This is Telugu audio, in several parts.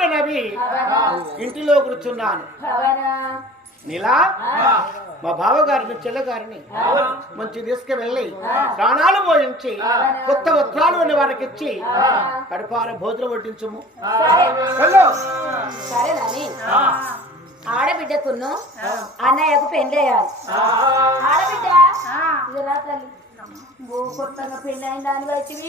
బాలుడనవి ఇంటిలో కూర్చున్నాను. నీలా మా బావగారిని చెల్లగారిని మంచి తీసుకువెళ్ళి ప్రాణాలు పోయించి కొత్త వస్త్రాలు అని వారికి ఇచ్చి కడుపార భోజనం వడ్డించుము. ఆడబిడ్డకును అన్నయ్యకు పెళ్ళి అయ్యాలి ఆడబిడ్డ? ఓ కొత్తగా దాని వచ్చివి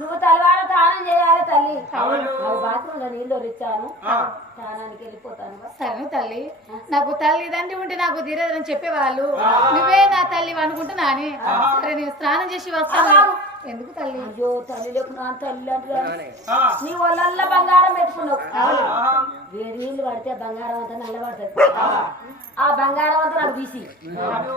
నువ్వు తలవాడ స్నానం చేయాలి తల్లి. అవును. బాత్రూమ్లో నీళ్ళు స్నానానికి వెళ్ళిపోతాను సరే తల్లి. నాకు తల్లిదండ్రి ఉంటే నాకు తీరదని చెప్పేవాళ్ళు. నువ్వే నా తల్లి అనుకుంటున్నాని సరే నేను స్నానం చేసి వస్తాను. ఎందుకు తల్లి? అయ్యో తల్లి లేకు నా తల్లి అంటే నీ ఒళ్ళల్లో బంగారం పెట్టుకున్నావు. వేడి నీళ్ళు పడితే బంగారం అంతా నల్లబడుతుంది. ఆ. బంగారం అంతా నాకు తీసి.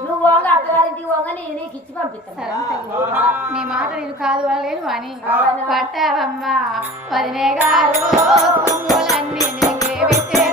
నువ్వు పోగా అత్తగారింటికి పోగా నేను నీకు ఇచ్చి పంపిస్తాను. నీ మాట నేను కాదు అనలేను అని పట్టావమ్మ వదినే గారు నీకే పెట్టేదా.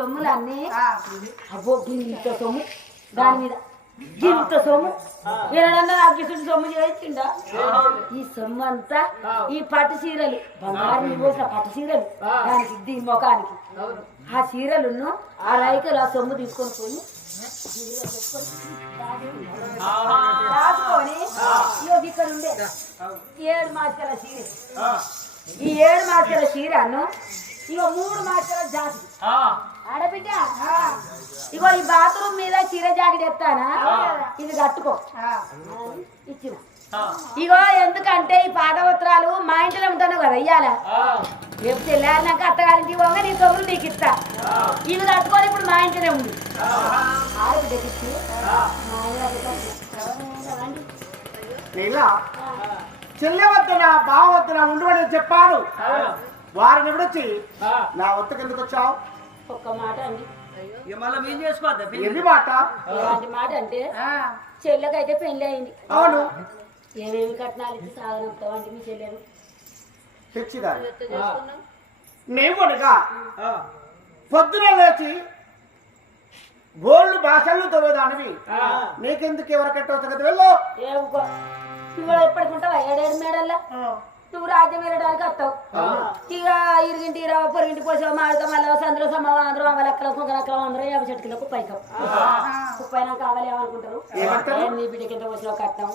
సొమ్ములన్నీ అబ్బో గింత సొమ్ము. దాని మీద గింత సొమ్ము. ఏడన్నా ఇసుడు సొమ్ము చేయించిండా? ఈ సొమ్ము అంతా ఈ పట్టు చీరలు. బంగారం పోసిన పట్టు చీరలు. దానికి దీని ముఖానికి. ఆ చీరలును ఆ రైకలు ఆ సొమ్ము తీసుకొని పోయి రాసుకొని ఇగో ఇక్కడ ఉండే ఏడు మాసాల చీర. ఈ ఏడు మాసాల చీరను ఇగో మూడు మాసాల జాతి. ఆడబిడ్డ? ఇగో ఈ బాత్రూమ్ మీద చీర జాకెట్ ఎత్తానా? ఇది కట్టుకో. ఇచ్చిన ఇగో ఎందుకంటే ఈ పాదపత్రాలు మా ఇంట్లో ఉంటాను కదా ఇయ్యాల? రేపు తెల్లారినాక అత్తగారింటి పోగా నీ సొమ్ములు నీకు ఇస్తా. ఇవి కట్టుకొని ఇప్పుడు మా ఇంట్లోనే ఉంది ఆడబిడ్డకి ఇచ్చి మా ఆయన రండి. నీలా? చెల్లె వద్దన బావ వద్దన ఉండమని చెప్పాను. వారిని విడిచి నా వద్దకు ఎందుకు వచ్చావు? ఒక్క మాట అండి. ఇక మళ్ళీ మేము చేసుకోవద్దా పెళ్ళి? ఎన్ని మాట? అంటే చెల్లెకైతే పెళ్ళి అయింది. అవును. ఏమేమి కట్నాలు ఇచ్చి సాగనంపుతామండి మీ చెల్లెలు? తెచ్చిదా? నేను అనగా ఆ, పొద్దున లేచి గోళ్ళు భాషలు తవ్వేదానివి నీకెందుకు ఎవరు కట్టవచ్చు కదా వెళ్ళు. ఎప్పటికుంటావా ఏడేడు మేడల్లా? నువ్వు రాజ్యం వెళ్ళడానికి వస్తావు. ఇక ఇరిగింటి రావ పొరిగింటి పోసావు మాడతాం మళ్ళీ సందులో సమ్మ అందరూ అమలెక్కల కుంకలెక్కల అందరూ యాభై చెట్టుకిలో కుప్పైతావు కుప్పైనా కావాలి ఏమనుకుంటారు? మీ బిడ్డకి ఎంత వచ్చినావు కట్నం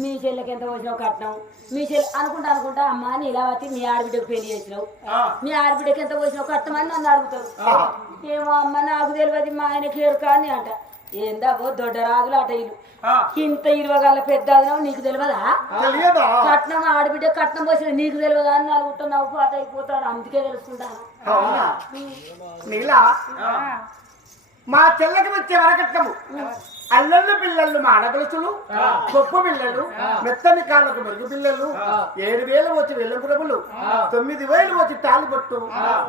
మీ చెల్లెకి ఎంత వచ్చినావు కట్నం మీ చెల్లి అనుకుంటా అనుకుంటా అమ్మ నీలావతి మీ ఆడబిడ్డకు పెళ్ళి చేసినావు. మీ ఆడబిడ్డకి ఎంత వచ్చినావు కట్నం అని నన్ను అడుగుతారు. ఏమో అమ్మ నాకు తెలియదు మా ఆయనకి ఏరు కానీ అంట. ఏందావో దొడ్డ రాజులు అట ఇల్లు. ఇంత ఇరవగల పెద్ద నీకు తెలియదా? కట్నం ఆడబిడ్డ కట్నం పోసిన నీకు తెలియదా అని అనుకుంటున్నావు పాత అయిపోతాడు అందుకే నీలా? మా చెల్లకి వచ్చే వరకట్నము అల్లళ్ళు పిల్లలు మా ఆడగలుసులు గొప్ప పిల్లలు మెత్తని కాళ్ళకు మెరుగు పిల్లలు ఏడు వేలు వచ్చి వెల్లుపురములు తొమ్మిది వేలు వచ్చి తాలిబొట్టు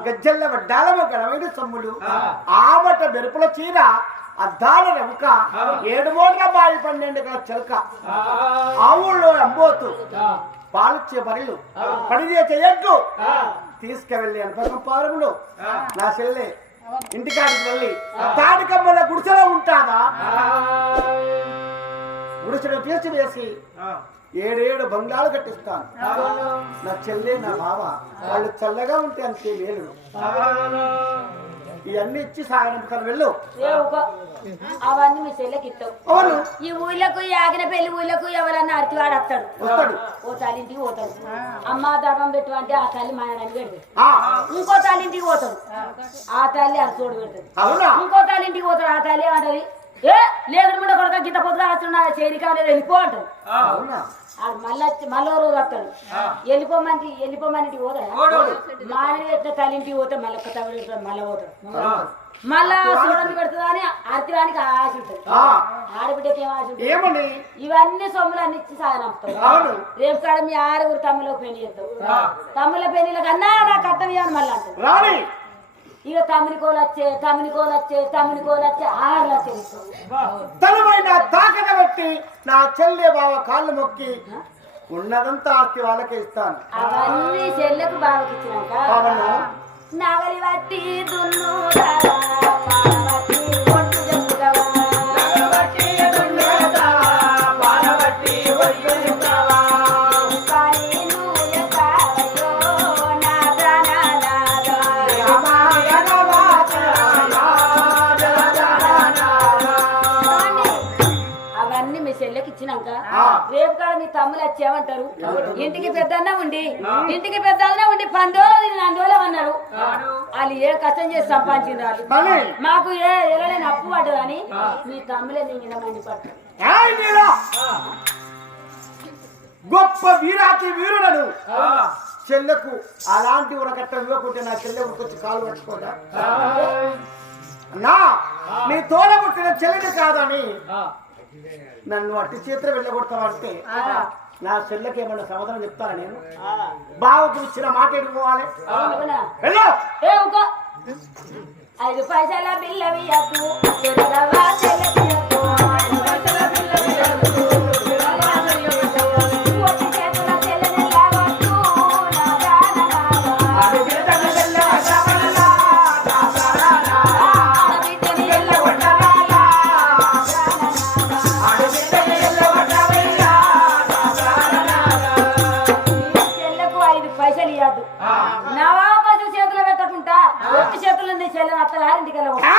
గజ్జల్ల వడ్డాల ఘనమైన సొమ్ములు ఆమట మెరుపుల చీర అద్దాల రముక ఏడు మూట్ల బావి పన్నెండు గల చెలక ఆవుల్లో అంబోతు పాలిచ్చే బరిలు పని చేసే ఎగ్గు తీసుకువెళ్ళి అనుపకం పారములు నా చెల్లె ఇంటికాడికి వెళ్ళి తాడికమ్మల గుడిసెలో ఉంటాదా? గుడిసెను తీర్చి వేసి ఏడేడు బంగాలు కట్టిస్తాను. నా చెల్లె నా బావ వాళ్ళు చల్లగా ఉంటే అంతే వేలు ఇవన్నీ ఇచ్చి సాగనంపుతాను వెళ్ళు. అవన్నీ మీ చెల్లెకి ఇస్తావు అవును. ఈ ఊళ్ళకు ఆగిన పెళ్ళి ఊళ్ళకు ఎవరన్నా అరటివాడు వస్తాడు. వస్తాడు. ఓ తల్లింటికి పోతాడు. అమ్మ ధర్మం పెట్టు అంటే ఆ తల్లి మాయడానికి పెడుతుంది ఆ, ఇంకో తల్లింటికి పోతాడు. ఆ తల్లి అరచోడు పెడుతుంది ఇంకో తల్లింటికి పోతాడు. ఆ తల్లి ఏమంటది? ఏ లేకుండా ముందు కొడుక గింత పొద్దుగా వస్తున్నా చేరి కాలేదు వెళ్ళిపో అంటాడు. మళ్ళీ వచ్చి మళ్ళీ రోజు వస్తాడు. వెళ్ళిపోమంటే వెళ్ళిపోమని పోదా? మాని ఎట్లా తల్లింటికి పోతే మళ్ళీ ఒక్క తవిడి మళ్ళీ పోతాడు. మళ్ళా చూడండి పెడుతుందా అని అర్థానికి ఆశ ఉంటుంది. ఆడబిడ్డకి ఏం ఆశ ఉంటుంది? ఇవన్నీ సొమ్ములు అన్ని ఇచ్చి సాగనంపుతావు అవును. రేపు కాడ మీ ఆరుగురు తమ్ములో పెళ్ళి చేస్తావు తమ్ముల పెళ్ళిలకు అన్నా నాకు అర్థం ఇవ్వను మళ్ళీ అంటాడు. రాని. ఇక తమ్మిని కోలు వచ్చే తమ్మిని కోలు వచ్చే తమ్మిని కోలు వచ్చే ఆరు లక్షలు తనమైన తాకట పెట్టి నా చెల్లె బావ కాళ్ళు మొక్కి ఉన్నదంతా ఆస్తి వాళ్ళకే ఇస్తాను. అవన్నీ చెల్లెకు బావకి ఇచ్చినాక నగలి బట్టి దున్నుదవా, రేపు కాడ మీ తమ్ములు వచ్చేమంటారు ఇంటికి పెద్దన్న ఉండి ఇంటికి పెద్దన్న ఉండి పందోలో నందోలో అన్నారు. వాళ్ళు ఏ కష్టం చేసి మరి మాకు ఏ ఎలాగైనా అప్పు పడ్డదని మీ తమ్ములే నీ మీద గొప్ప వీరాతి వీరుడను. చెల్లెకు అలాంటి ఉరకట్ట ఇవ్వకుంటే నా చెల్లె ఉరికొచ్చి కాలు పట్టుకోదా? నా నీ తోడ పుట్టిన చెల్లెని కాదని నన్ను అట్టి చేతులు వెళ్ళగొడతావంటే నా చెల్లెకి ఏమన్నా సమాధానం చెప్తారా నేను? బావకు ఇచ్చిన మాట ఎడుకోవాలి. ఐదు పైసల బిల్ల వియద్దు నీ చెల్లెని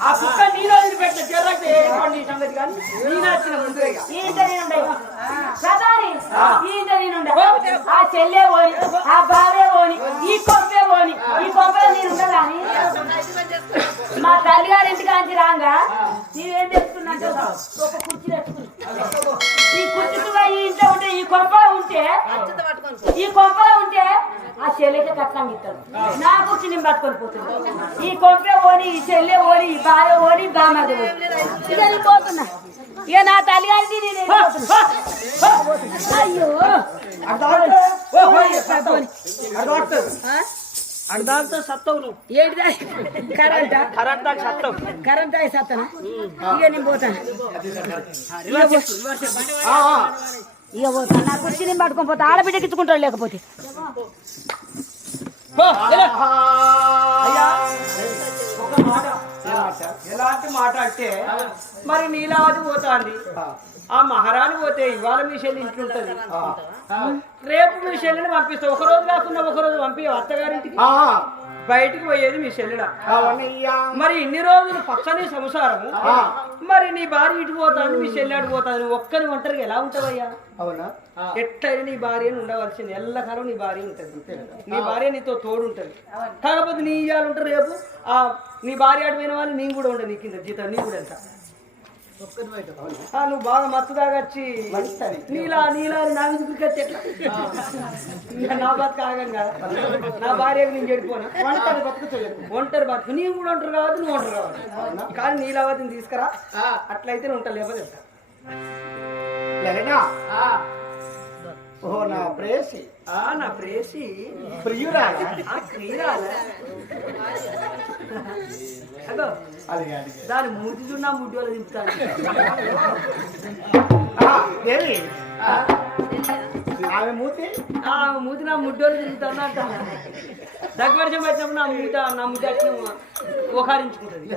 ఆ కుక్క నీలో వదిలిపెట్టిన జర్రకి నీ సంగతి కానీ నీ నచ్చిన ముందుగా నేనుండే. ప్రధాని, నేనుండే. ఆ చెల్లె పోని ఆ బావే పోని ఈ కొంపే పోని ఈ కొంపలో నేను ఉండగాని మా తల్లి గారి ఇంటికి అంచి రాగా నీవేం చెప్తున్నా ఒక కుర్చీ తెచ్చుకుని ఈ కుర్చీగా ఈ ఇంట్లో ఉంటే ఈ కొంపలో ఉంటే ఈ కొంపలో ఉంటే ఆ చెల్లెకి కట్నం ఇస్తాడు. నా కుర్చీ నేను పట్టుకొని పోతుంది ఈ కొంపే పోని ఈ చెల్లె పోని ఈ బావ పోని బామ్మది పోని ఇక నా తల్లి గారికి నేను. అయ్యో. అందాంతో సత్తవు నువ్వు? ఏంటిదా? కరెంటా. కరెంట్ దాకా సత్తవు కరెంట్ సత్తనా? ఇక నేను పోతాను. ఇక నా కుర్చీ నేను పట్టుకొని పోతా ఆడబిడ్డకి ఇచ్చుకుంటాడు లేకపోతే. ఒక మాట. ఎలాంటి మాట అంటే మరి నీలావతి పోతాంది. ఆ. మహారాణి పోతే ఇవాళ మీ చెల్లి ఇంట్లో ఉంటది. రేపు మీ చెల్లిని పంపిస్తా. ఒక రోజు కాకుండా ఒక రోజు పంపి అత్తగారింటికి? ఆ, బయటికి పోయేది మీ చెల్లెడ మరి ఇన్ని రోజులు పచ్చని సంసారం. మరి నీ భార్య ఇటు పోతాను మీ చెల్లి అటు పోతాను ఒక్కరి ఒంటరిగా ఎలా ఉంటావయ్యా? అవునా? ఎట్లయినా నీ భార్యను ఉండవలసింది. ఎల్లకాలం నీ భార్య ఉంటుంది. నీ భార్య నీతో తోడు ఉంటుంది. కాకపోతే నీ ఇయ్యాలు ఉంటారు రేపు. ఆ నీ భార్య అడిగిన వాళ్ళు నీ కూడా ఉండదు నీ కింద జీతం నీ కూడా ఎంత? ఆ, నువ్వు బాగా మత్తు దాగచ్చి నీలా నీలా అని నా వచ్చి ఎట్లా? ఇంకా నా బతుకు ఆగం కదా. నా భార్యకు నేను చెడిపోనా? వంటలు బతుకు ఒంటరి బతుకు. నీవు కూడా ఉంటారు కాబట్టి నువ్వు ఉంటారు కాబట్టి కానీ నీలావతిని తీసుకురా. అట్లయితే ఉంటా లేకపోతే వెళ్తా లెలనా ఓ నా ప్రేసి ఆ నా ప్రేసి. ప్రియురాలా ఆ అది దాని మూతి చున్నా ముడ్డోలు దింపుతాను ఆ, దేవి. ఆమె మూతి? ఆ మూతి నా దింపుతాను అంట. దగ్గర నా మూత నా ముద్ద ఒకరించుకుంటుంది.